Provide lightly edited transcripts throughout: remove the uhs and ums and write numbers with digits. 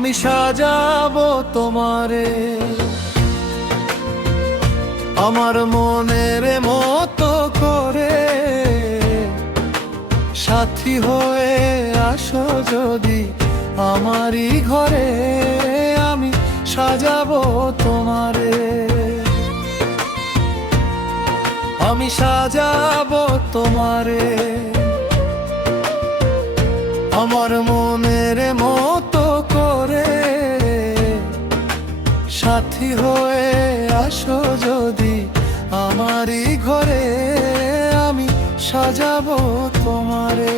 আমি সাজাবো তোমারে আমার মনের মতো করে, সাথী হয়ে আসো যদি আমারই ঘরে, আমি সাজাবো তোমারে। আমি সাজাবো তোমারে আমার মনের মতো করে, সাথী হয়ে আসো যদি আমারই ঘরে, আমি সাজাবো তোমারে।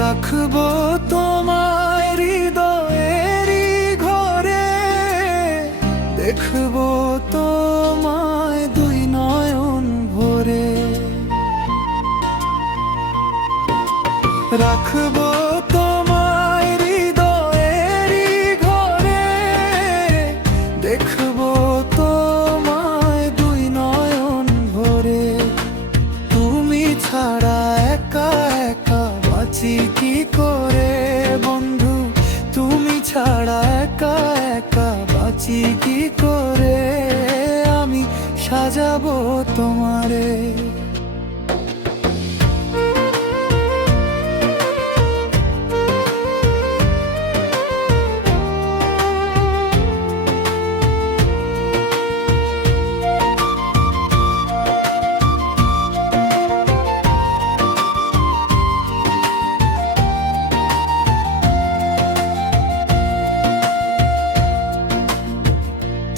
রাখবো তোমায় হৃদয়েরই ঘরে, দেখবো তোমায় দুই নয়ন ভরে। রাখবো তোমায় হৃদয়েরই ঘরে, দেখবো তোমায় দুই নয়ন ভরে। তুমি ছাড়া একা একা বাঁচি কি করে বন্ধু, তুমি ছাড়া একা একা বাঁচি কি করে, আমি সাজাবো তোমারে।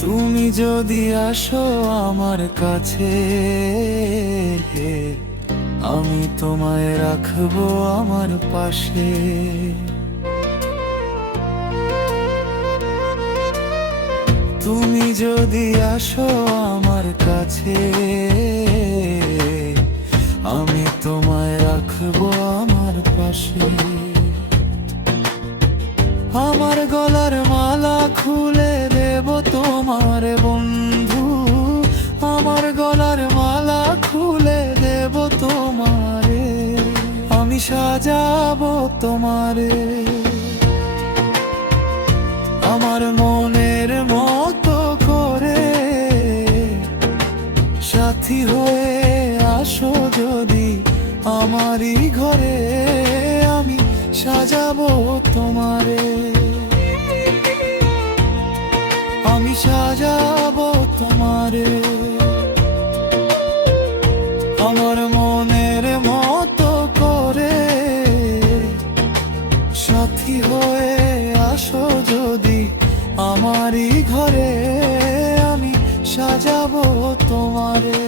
তুমি যদি আসো আমার কাছে, আমি তোমায় রাখবো আমার পাশে। তুমি যদি আসো আমার কাছে, আমি তোমায় রাখবো আমার পাশে। আমার গলার মালা খুলে দেব তোমার বন্ধু, আমার গলার মালা খুলে দেব তোমারে, আমি সাজাবো তোমারে আমার মনের মতো করে, সাথী হয়ে আসো যদি আমারই ঘরে, আমি সাজাবো তোমারে। আমি সাজাবো তোমারে আমার মনের মতো করে, সাথী হয়ে আসো যদি আমারই ঘরে, আমি সাজাবো তোমারে।